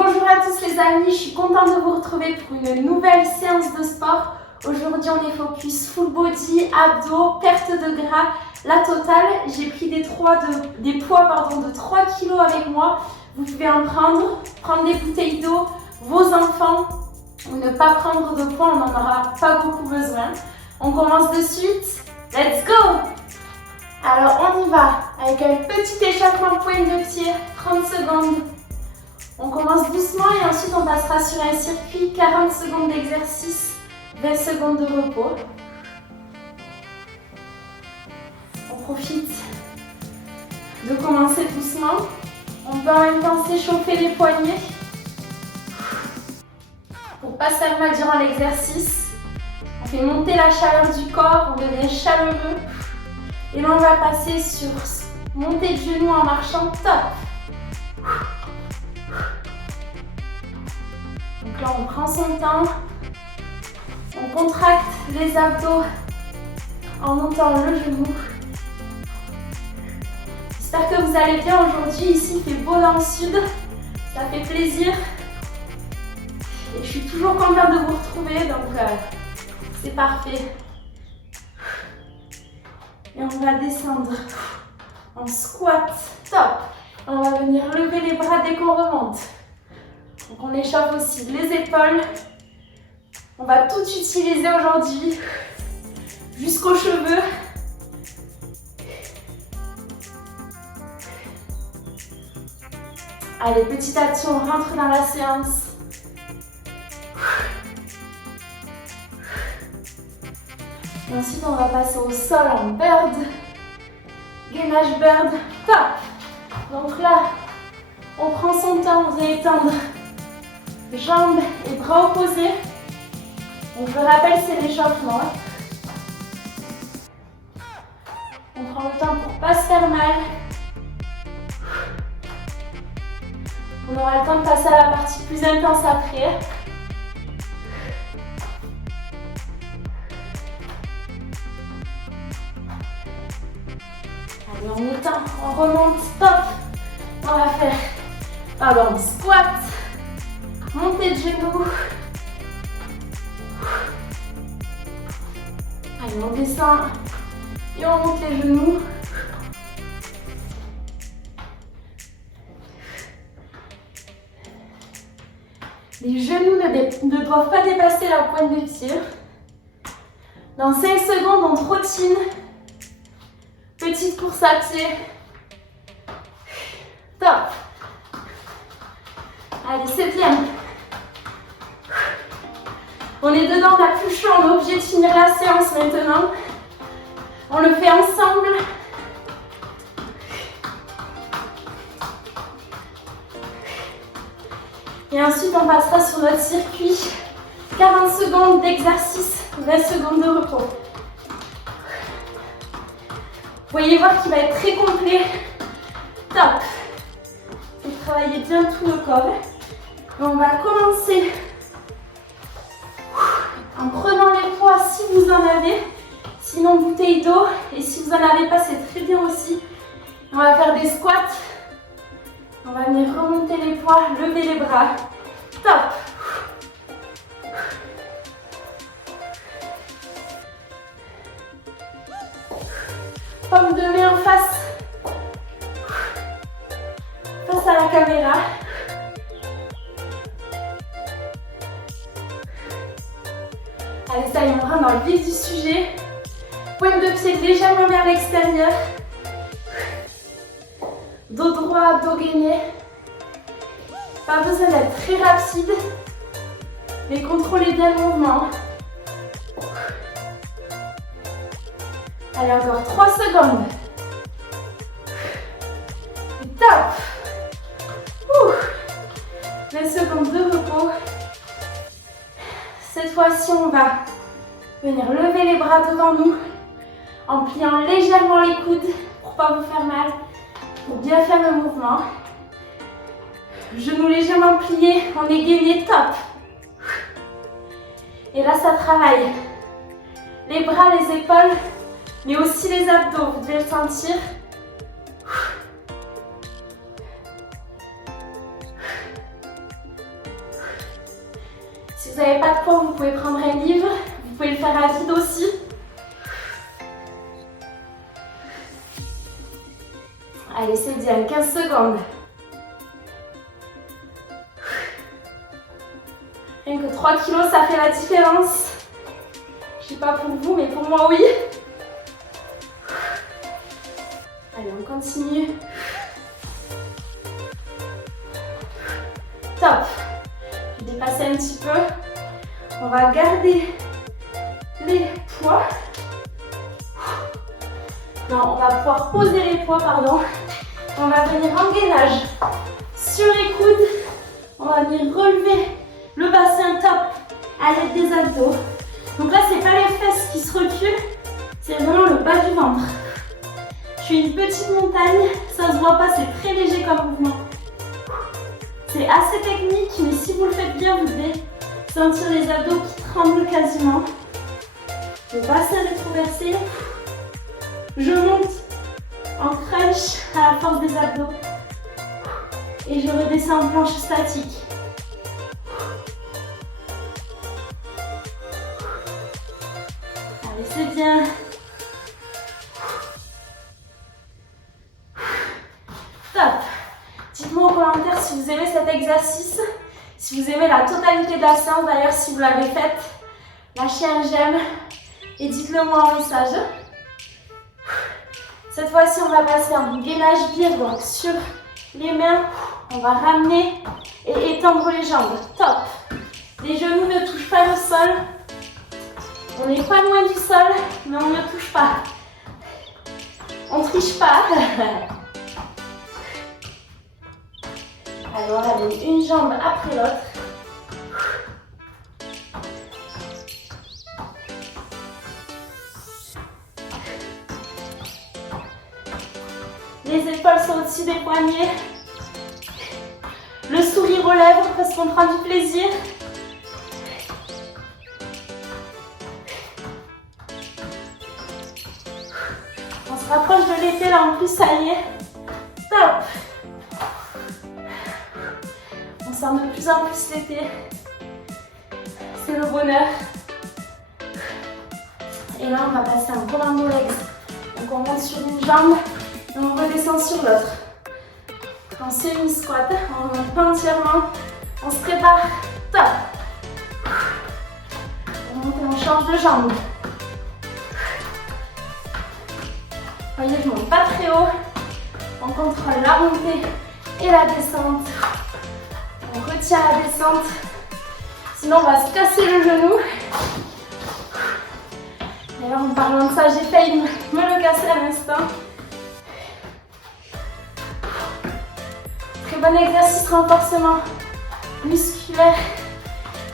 Bonjour à tous les amis, je suis contente de vous retrouver pour une nouvelle séance de sport. Aujourd'hui on est focus full body, abdos, perte de gras, la totale. J'ai pris des poids de 3 kg avec moi. Vous pouvez en prendre des bouteilles d'eau, vos enfants, ou ne pas prendre de poids, on n'en aura pas beaucoup besoin. On commence de suite, let's go! Alors on y va avec un petit échauffement pointe de pied, 30 secondes. On commence doucement et ensuite on passera sur un circuit, 40 secondes d'exercice, 20 secondes de repos. On profite de commencer doucement. On peut en même temps s'échauffer les poignets pour ne pas se faire mal durant l'exercice. On fait monter la chaleur du corps, on devient chaleureux. Et là on va passer sur montée de genoux en marchant, top. Donc là, on prend son temps, on contracte les abdos en montant le genou. J'espère que vous allez bien aujourd'hui. Ici, il fait beau dans le sud, ça fait plaisir. Et je suis toujours contente de vous retrouver, donc c'est parfait. Et on va descendre en squat, top. Et on va venir lever les bras dès qu'on remonte. Donc on échauffe aussi les épaules. On va tout utiliser aujourd'hui, jusqu'aux cheveux. Allez, petit à petit, on rentre dans la séance. Et ensuite, on va passer au sol en bird. Gainage bird, top. Donc là, on prend son temps, vous allez tendre jambes et bras opposés. Donc je rappelle, c'est l'échauffement. On prend le temps pour ne pas se faire mal. On aura le temps de passer à la partie plus intense après. Allez, on éteint, on remonte, stop. On va faire, squat. Montée de genoux. Allez, on descend et on monte les genoux. Les genoux ne doivent pas dépasser la pointe de pied. Dans 5 secondes, on trottine. Petite course à pied. Top. Allez, c'est bien. On est dedans, on n'a plus chaud, on est obligé de finir la séance maintenant. On le fait ensemble. Et ensuite, on passera sur notre circuit. 40 secondes d'exercice, 20 secondes de repos. Vous voyez voir qu'il va être très complet. Top. Vous travaillez bien tout le corps. Et on va commencer en prenant les poids si vous en avez, sinon bouteille d'eau, et si vous n'en avez pas, c'est très bien aussi. On va faire des squats, on va venir remonter les poids, lever les bras, top. Paume de main en face à la caméra. Allez, ça y est, on rentre dans le vif du sujet. Pointe de pied légèrement vers l'extérieur. Dos droit, dos gainé. Pas besoin d'être très rapide, mais contrôlez bien le mouvement. Allez, encore 3 secondes. Et top. 20 secondes de repos. Cette fois-ci, on va venir lever les bras devant nous en pliant légèrement les coudes pour ne pas vous faire mal, pour bien faire le mouvement. Genoux légèrement pliés, on est gainé, top. Et là, ça travaille les bras, les épaules, mais aussi les abdos, vous devez le sentir. vous n'avez pas de poids, vous pouvez prendre un livre. Vous pouvez le faire à vide aussi. Allez, c'est bien, 15 secondes. Rien que 3 kilos, ça fait la différence. Je sais pas pour vous, mais pour moi, oui. Allez, on continue. Top. Je vais dépasser un petit peu. On va garder les poids. Non, on va pouvoir poser les poids, pardon. On va venir en gainage sur les coudes. On va venir relever le bassin top à l'aide des abdos. Donc là, c'est pas les fesses qui se reculent, c'est vraiment le bas du ventre. Je fais une petite montagne, ça se voit pas, c'est très léger comme mouvement. C'est assez technique, mais si vous le faites bien, vous devez sentir les abdos qui tremblent quasiment. Le bassin rétroversé. Je monte en crunch à la force des abdos. Et je redescends en planche statique. Allez, c'est bien. Top. Dites-moi en commentaire si vous aimez cet exercice, si vous aimez la totalité de la séance. D'ailleurs, si vous l'avez faite, lâchez un j'aime et dites-le moi en message. Cette fois-ci, on va passer en gainage biais, donc sur les mains, on va ramener et étendre les jambes. Top. Les genoux ne touchent pas le sol. On n'est pas loin du sol, mais on ne touche pas. On ne triche pas. Alors, allez, une jambe après l'autre. Les épaules sont au-dessus des poignets. Le sourire aux lèvres parce qu'on prend du plaisir. On se rapproche de l'été là en plus, ça y est. Top. On sent de plus en plus l'été. C'est le bonheur. Et là, on va passer en commando legs. Donc on monte sur une jambe. Et on redescend sur l'autre. En semi-squat, on ne monte pas entièrement. On se prépare. Top. On monte et on change de jambe. Voyez, je ne monte pas très haut. On contrôle la montée et la descente. On retient la descente. Sinon, on va se casser le genou. D'ailleurs, en parlant de ça, j'ai failli me le casser à l'instant. Très bon exercice, renforcement musculaire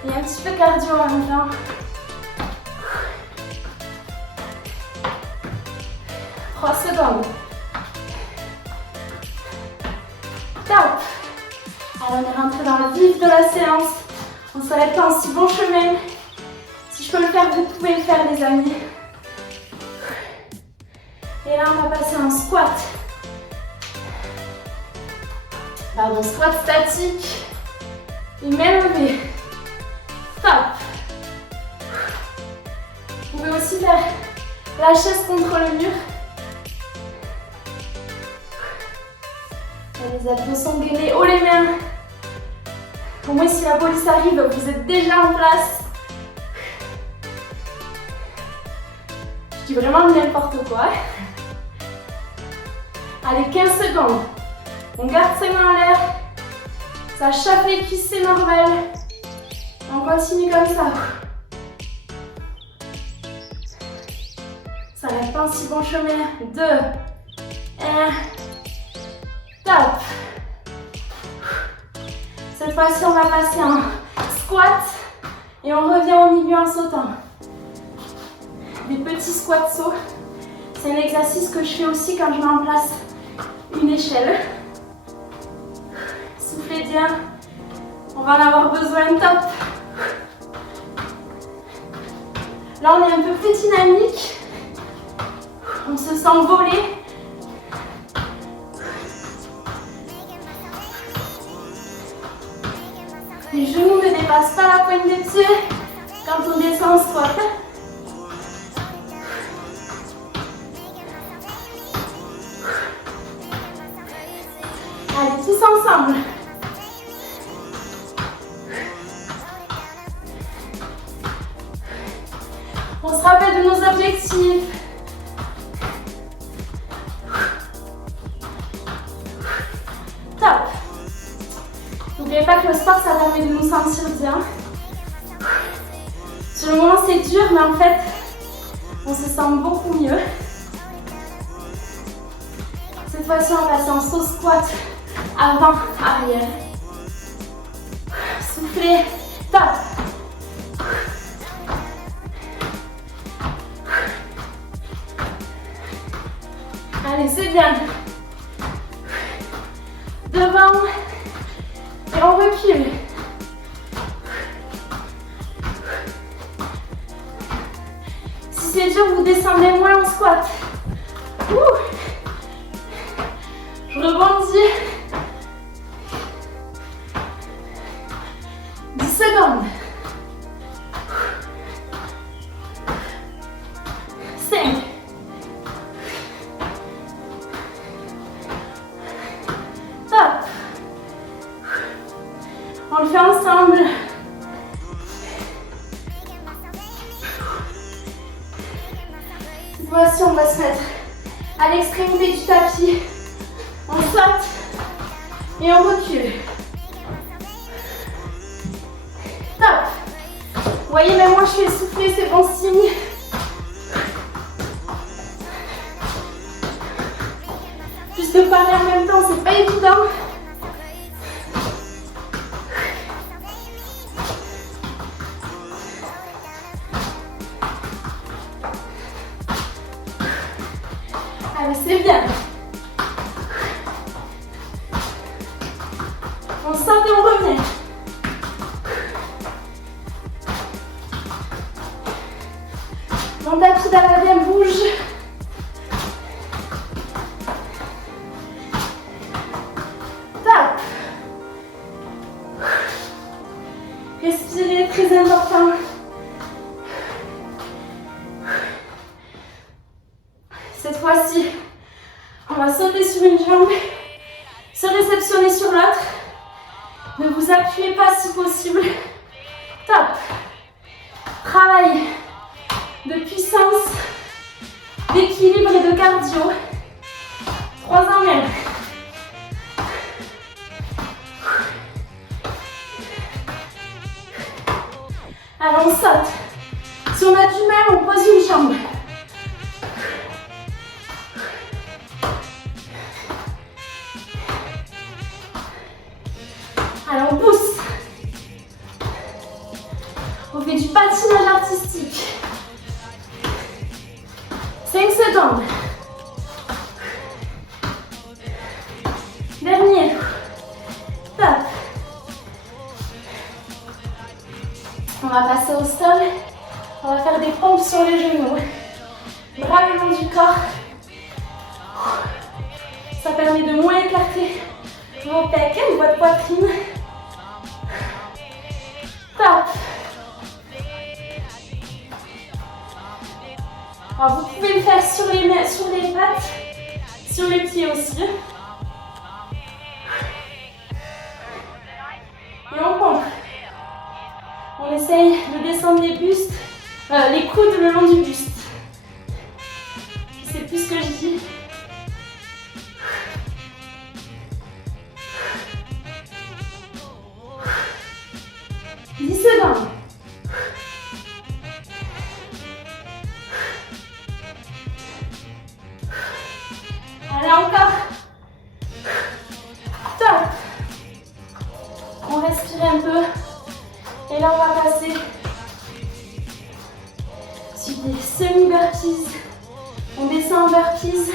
et un petit peu cardio en même temps. 3 secondes. Top. Alors, on est rentré dans le vif de la séance. On ne s'arrête pas en si bon chemin. Si je peux le faire, vous pouvez le faire, les amis. Et là, on va passer en squat. Pardon, squat statique. Et main levée. Top. Vous pouvez aussi faire la chaise contre le mur. Et les abdos sont gainés. Haut les mains. Au moins, si la police arrive, vous êtes déjà en place. Je dis vraiment n'importe quoi. Allez, 15 secondes. On garde ses mains en l'air. Ça chape les cuisses, c'est normal. On continue comme ça. Ça n'arrête pas un si bon chemin. 2, 1. Top. Cette fois-ci, on va passer en squat. Et on revient au milieu en sautant. Des petits squats sauts. C'est un exercice que je fais aussi quand je mets en place une échelle. Soufflez bien. On va en avoir besoin. Top. Là, on est un peu plus dynamique. On se sent voler. Les genoux ne dépassent pas la pointe des pieds quand on descend en squat. Allez, tous ensemble. On se rappelle de nos objectifs. Top. N'oubliez pas que le sport, ça permet de nous sentir bien. Sur le moment, c'est dur, mais en fait, on se sent beaucoup mieux. Cette fois-ci, on va passer en saut squat avant, arrière. Soufflez. Top. Allez, c'est bien. Devant. Et on recule. Si c'est dur, vous descendez moins en squat. Ouh. Je rebondis. 10 secondes. 5. Top. On le fait ensemble. Cette fois-ci, on va se mettre à l'extrémité du tapis. On saute et on recule. Top. Vous voyez, même moi, je suis essoufflée, c'est bon signe. Juste de parler en même temps, c'est pas évident. Allez, c'est bien. On saute et on revient. Mon tapis d'Arabien bouge. Top. Respirer, très important. Cette fois-ci, on va sauter sur une jambe, se réceptionner sur l'autre. Ne vous appuyez pas si possible. Top. Travail de puissance, d'équilibre et de cardio. 3 en 1. Alors on saute. Si on a du mal, on pose une jambe. Alors on pousse. On fait du patinage artistique. 5 secondes. Dernier. Top. On va passer au sol. On va faire des pompes sur les genoux. Bras le long du corps. Ça permet de moins écarter vos pecs et votre poitrine. Top. Alors vous pouvez le faire sur les pattes, sur les pieds aussi. Et on pompe. On essaye de descendre les bustes, les coudes le long du buste. Je sais plus ce que je dis. Secondes. Allez, encore. Top. On respire un peu. Et là, on va passer sur des semi-burpees. On descend en burpees.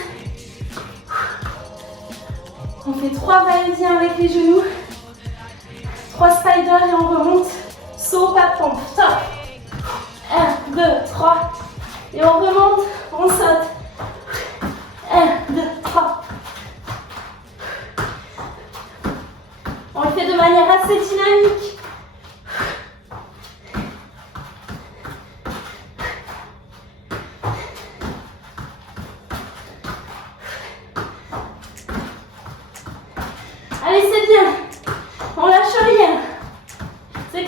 On fait 3 va-et-vient avec les genoux. 3 spiders et on remonte. Saut, pas de pompe. Top. 1, 2, 3. Et on remonte, on saute. 1, 2, 3. On le fait de manière assez dynamique.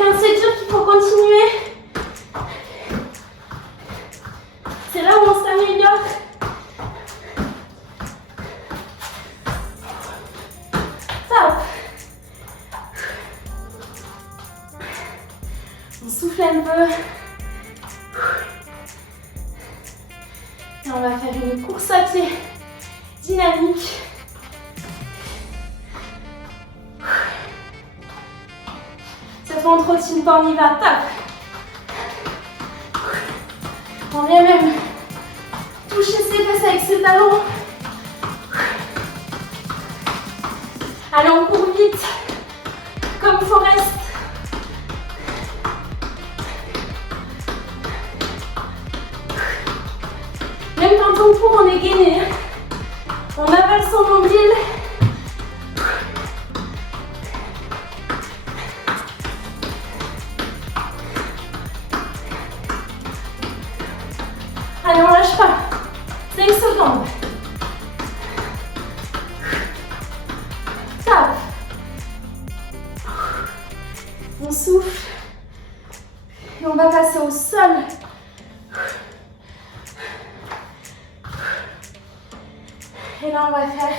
quand c'est dur qu'il faut continuer. C'est là où on s'améliore. Top. On souffle un peu. Et on va faire une course à pied dynamique. Cette fois on trottine pas, on y va. Top. On vient même toucher ses fesses avec ses talons. Allez, on court vite, comme Forrest. Même quand on court, on est gainé. On avale son nombril. Allez, on lâche pas. 5 secondes. Top. On souffle. Et on va passer au sol. Et là, on va faire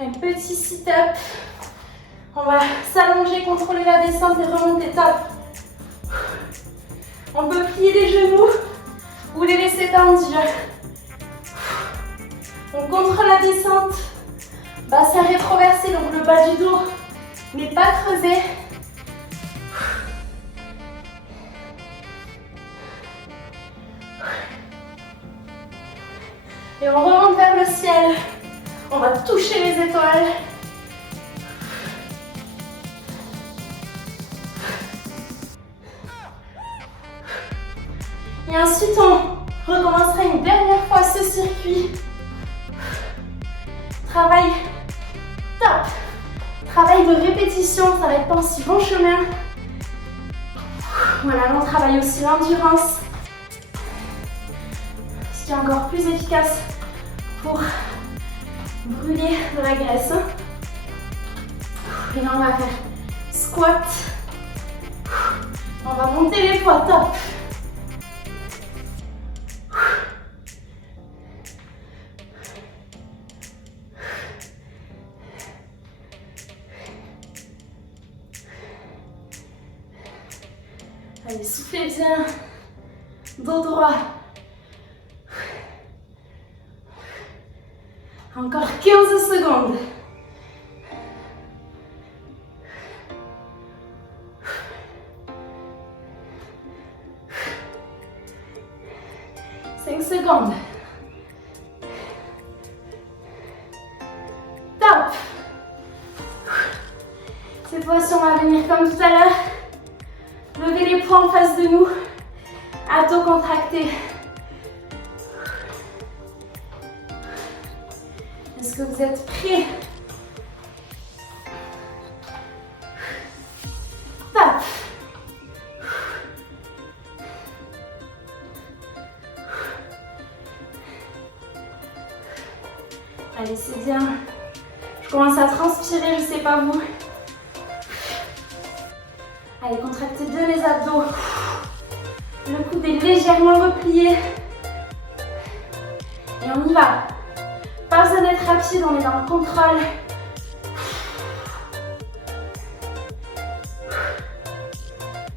un petit sit-up. On va s'allonger, contrôler la descente et remonter. Top. On peut plier les genoux ou les laisser tendus. On contrôle la descente. Bassin rétroversé, donc le bas du dos n'est pas creusé. Et on remonte vers le ciel. On va toucher les étoiles. Et ensuite, on recommencera une dernière fois ce circuit. Travail top. Travail de répétition, ça va être pas si bon chemin. Voilà, on travaille aussi l'endurance. Ce qui est encore plus efficace pour brûler de la graisse. Et là, on va faire squat. On va monter les poids, top. Allez, soufflez bien. Dos droit. Encore 15 secondes. Secondes. Top. Cette fois-ci, on va venir comme tout à l'heure. Lever les poings en face de nous. Abdos contractés. Est-ce que vous êtes prêts? Top. Allez, c'est bien. Je commence à transpirer, je ne sais pas vous. Allez, contractez bien les abdos. Le coude est légèrement replié. Et on y va. Pas besoin d'être rapide, on est dans le contrôle.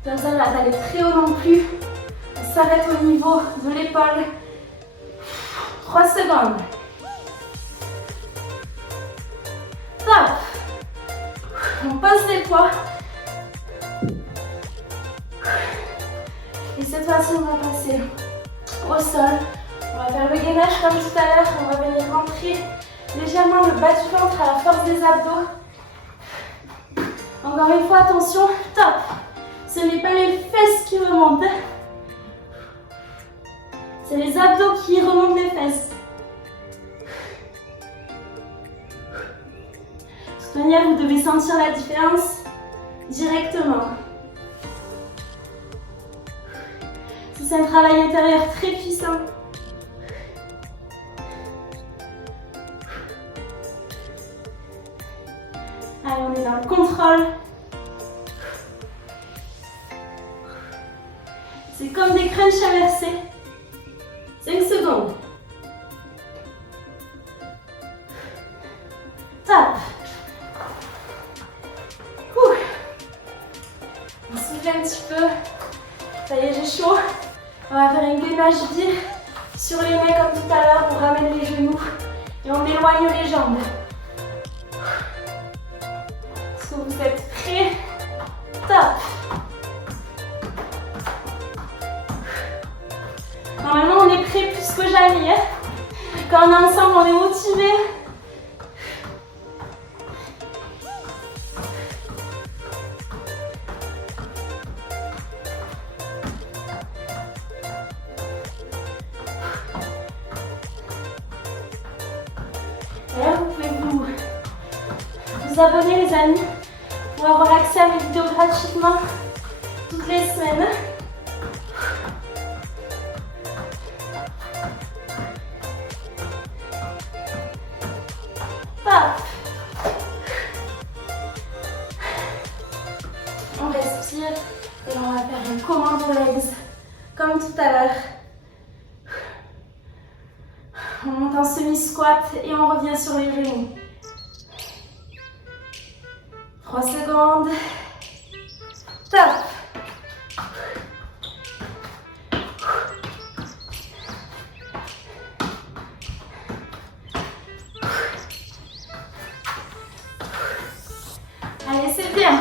Pas besoin d'aller très haut non plus. On s'arrête au niveau de l'épaule. 3 secondes. Top. On pose les poids. Et cette fois-ci, on va passer au sol. On va faire le gainage comme tout à l'heure. On va venir rentrer légèrement le bas du ventre à la force des abdos. Encore une fois, attention, top. Ce n'est pas les fesses qui remontent. C'est les abdos qui remontent les fesses. De toute manière, vous devez sentir la différence directement. C'est un travail intérieur très puissant. Allez, on est dans le contrôle. comme des crunchs inversés. 5 secondes. Top. On souffle un petit peu. Ça y est, j'ai chaud. On va faire une gainage vire sur les mains comme tout à l'heure. On ramène les genoux et on éloigne les jambes. Est-ce que vous êtes prêts? Top. Normalement, on est prêt plus que jamais. Hein? Quand on est ensemble, on est motivé. D'ailleurs, vous pouvez vous abonner, les amis, pour avoir accès à mes vidéos gratuitement toutes les semaines. On respire et on va faire un commando legs comme tout à l'heure. On monte en semi-squat et on revient sur les genoux. 3 secondes. Top. Allez, c'est bien.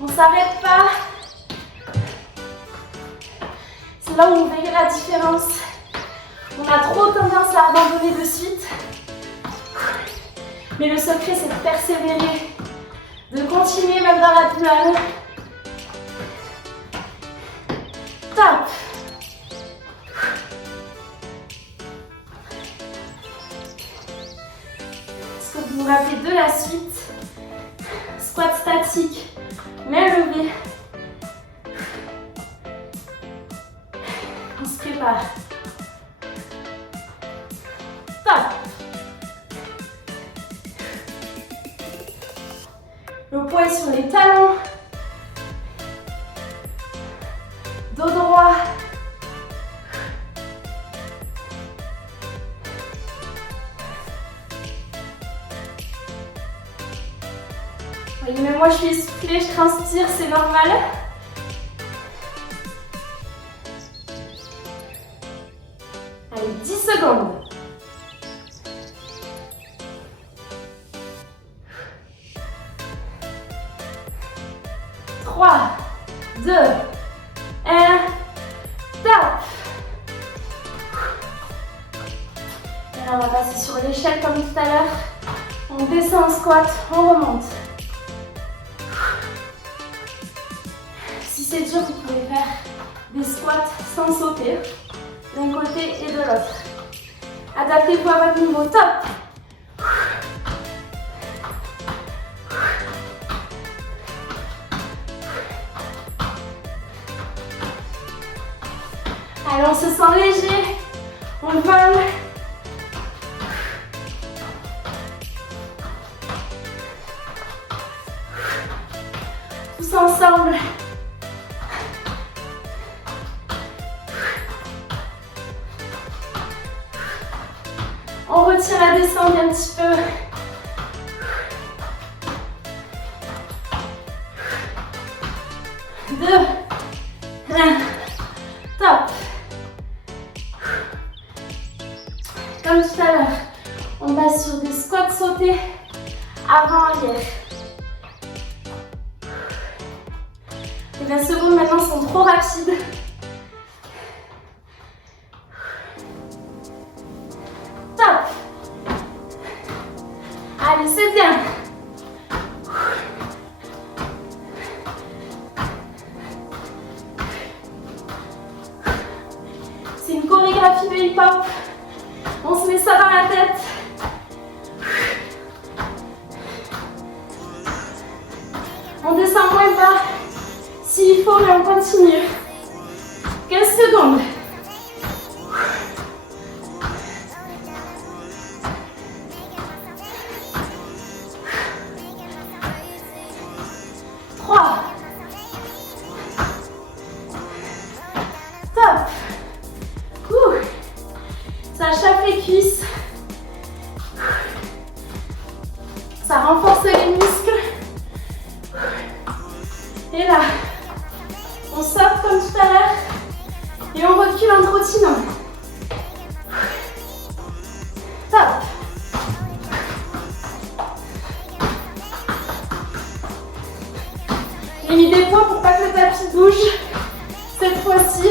On ne s'arrête pas. C'est là où on verra la différence. On a trop tendance à abandonner de suite. Mais le secret, c'est de persévérer, de continuer même dans la douleur. Top. Est-ce que vous vous rappelez de la suite? Squat statique, main levée. On se prépare. Top. Le poids est sur les talons. Dos droit. Oui, mais moi je suis essoufflée, je transpire, c'est normal. Allez, 10 secondes. Trois, 2, 1, top. Et là, on va passer sur l'échelle comme tout à l'heure. On descend en squat, on remonte. Si c'est dur, vous pouvez faire des squats sans sauter, d'un côté et de l'autre. Adaptez-vous à votre niveau, top. Allez, on se sent léger, on vole. Tous ensemble. On retire la descente un petit peu. Deux, un, top. Comme tout à l'heure, on passe sur des squats sautés avant-arrière. Les 20 secondes maintenant sont trop rapides. Top. Allez, c'est bien. C'est une chorégraphie de hip-hop. On se met ça dans la tête. On descend moins bas. S'il faut, mais on continue. 15 secondes. chauffe les cuisses. Ça renforce les muscles. Et là, on saute comme tout à l'heure et on recule en trottinant. Top. J'ai mis des poids pour pas que le tapis bouge cette fois-ci.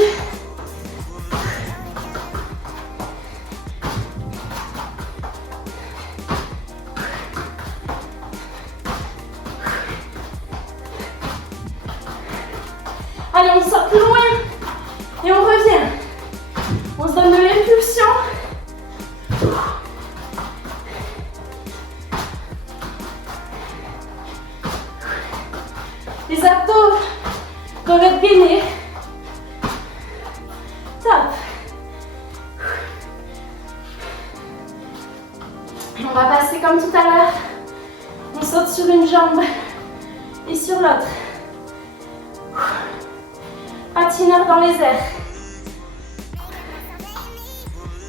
Allez, on sort plus loin et on revient. On se donne de l'impulsion. Les abdos doivent être gainés. Top. On va passer comme tout à l'heure. On saute sur une jambe et sur l'autre. Patineur dans les airs.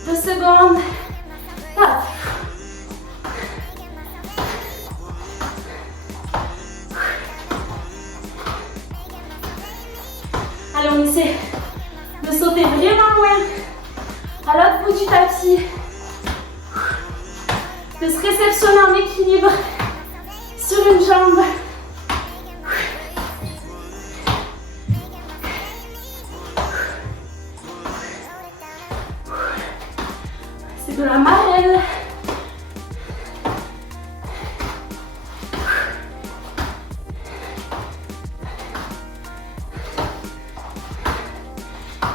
2 secondes. Top. Allez, on essaie de sauter vraiment loin à l'autre bout du tapis. De se réceptionner en équilibre sur une jambe. C'est de la marelle.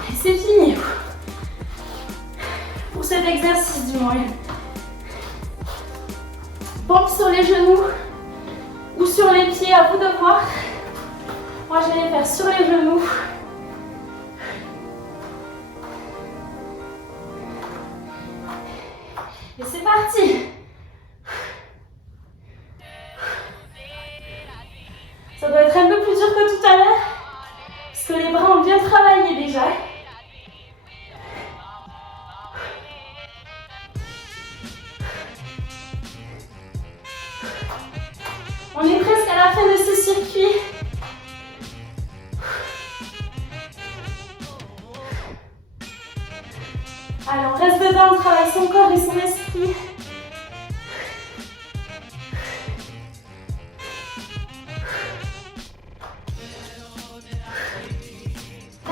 Et c'est fini. Pour cet exercice du moins. Pompe sur les genoux ou sur les pieds, à vous de voir. Moi, je vais les faire sur les genoux. Et c'est parti. Ça doit être un peu plus dur que tout à l'heure, parce que les bras ont bien travaillé déjà. On est presque à la fin de ce circuit. Allez, on reste dedans, on travaille son corps et son esprit.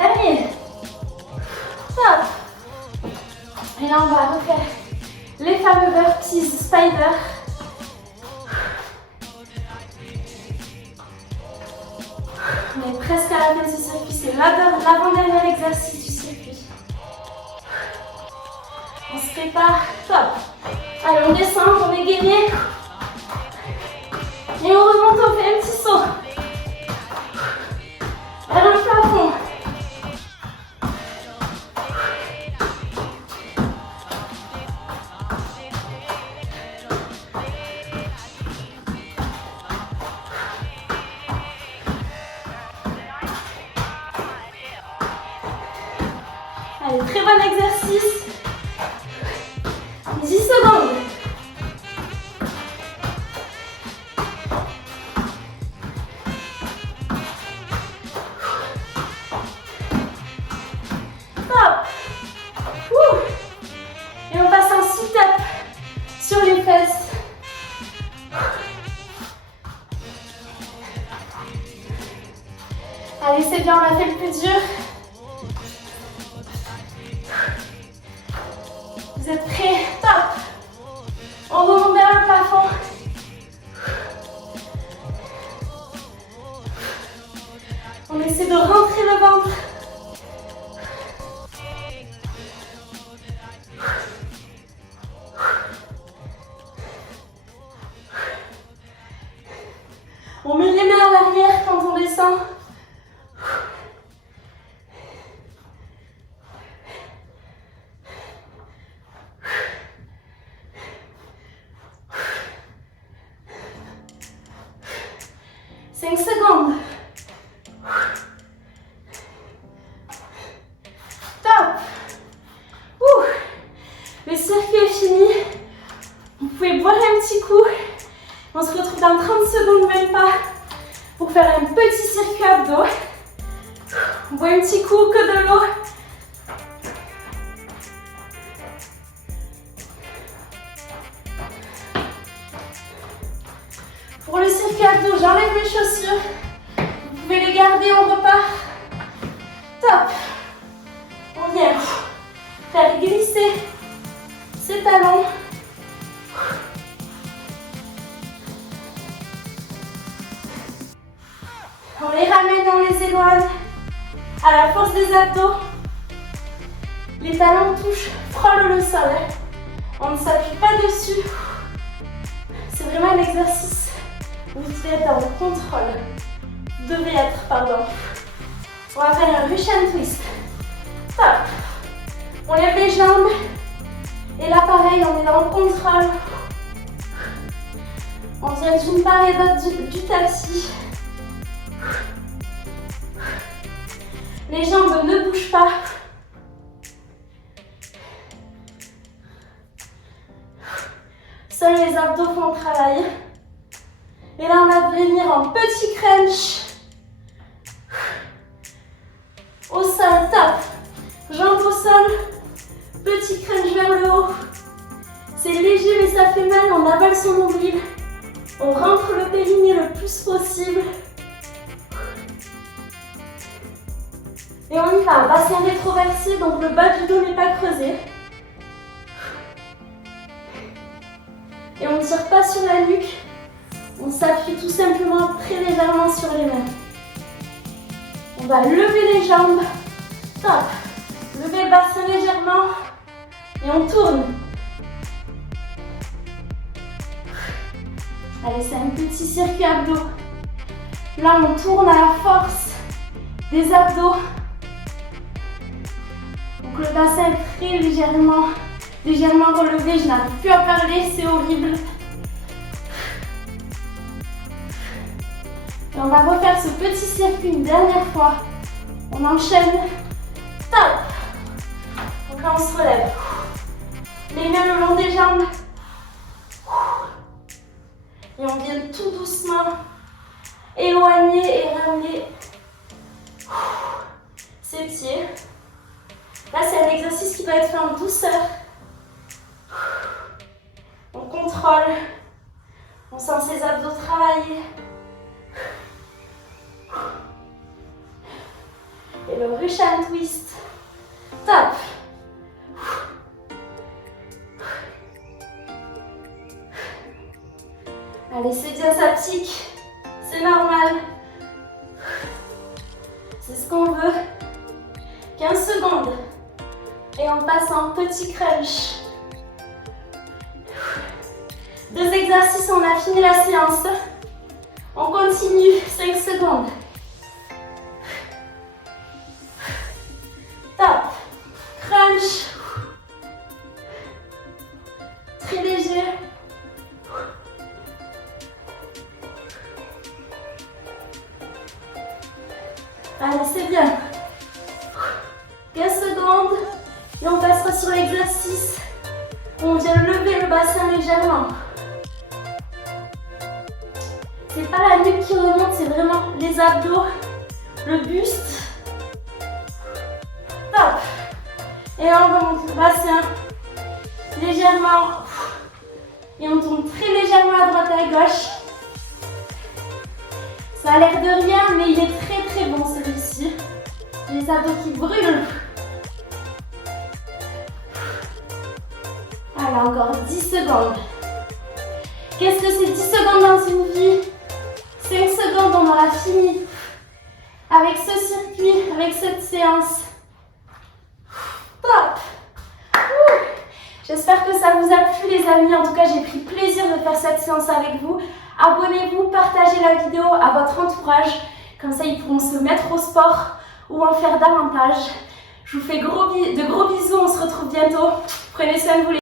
Allez. Top. Et là, on va refaire les fameux burpees spider. On est presque à la fin de ce circuit, c'est l'avant-dernier exercice du circuit. On se prépare, top. Allez, on descend, on est gainé. Et on remonte, on fait un petit saut. Vers le plafond. Allez, très bon exercice. 10 secondes. Top. Et on passe en sit-up sur les fesses. Allez, c'est bien, on a fait le plus dur. Vous êtes prêts? Top. On remonte vers le plafond. On essaie de rentrer le ventre. On met les mains à l'arrière quand on descend. Le circuit est fini. Vous pouvez boire un petit coup. On se retrouve dans 30 secondes, même pas, pour faire un petit circuit abdos. On boit un petit coup, que de l'eau. Pour le circuit abdos, j'enlève mes chaussures. Vous pouvez les garder, on repart. Top. On vient faire glisser ses talons. On les ramène, on les éloigne. À la force des abdos, les talons touchent, frôlent le sol. On ne s'appuie pas dessus. C'est vraiment un exercice où vous devez être dans le contrôle. Vous devez être, pardon. On va faire un Russian twist. Top. On lève les jambes. Et là, pareil, on est dans le contrôle. On vient d'une part et d'autre du tapis. Les jambes ne bougent pas. Seuls les abdos font le travail. Et là, on va venir en petit crunch. Au sol, top. Jambes au sol. Petit crunch vers le haut. C'est léger, mais ça fait mal. On avale son nombril. On rentre le périnée le plus possible. Et on y va. Bassin rétroversé, donc le bas du dos n'est pas creusé. Et on ne tire pas sur la nuque. On s'appuie tout simplement très légèrement sur les mains. On va lever les jambes. Top. Lever le bassin légèrement. Et on tourne. Allez, c'est un petit circuit abdos. Là, on tourne à la force des abdos. Donc le bassin est très légèrement relevé. Je n'arrive plus à parler, c'est horrible. Et on va refaire ce petit circuit une dernière fois. On enchaîne. Top. Donc là, on se relève. Les mains le long des jambes. Et on vient tout doucement éloigner et ramener ses pieds. Là, c'est un exercice qui doit être fait en douceur. On contrôle. On sent ses abdos travailler. Et le Russian twist. Top. Allez, c'est diapsatique. C'est normal. C'est ce qu'on veut. 15 secondes. Et on passe en petit crunch. 2 exercices, on a fini la séance. On continue, 5 secondes. Top. Crunch. Très léger. Allez, c'est bien. 15 secondes. Et on passera sur l'exercice. On vient lever le bassin légèrement. C'est pas la nuque qui remonte, c'est vraiment les abdos, le buste. Top. Et là, on remonte le bassin légèrement. Et on tourne très légèrement à droite et à gauche. Ça a l'air de rien, mais il est très très bon celui-ci. Les abdos qui brûlent. Allez, encore 10 secondes. Qu'est-ce que c'est 10 secondes dans une vie? 5 secondes, on aura fini avec ce circuit, avec cette séance. Top. J'espère que ça vous a plu les amis. En tout cas, j'ai pris plaisir de faire cette séance avec vous. Abonnez-vous, partagez la vidéo à votre entourage. Comme ça, ils pourront se mettre au sport ou en faire davantage. Je vous fais de gros bisous. On se retrouve bientôt. Prenez soin de vous les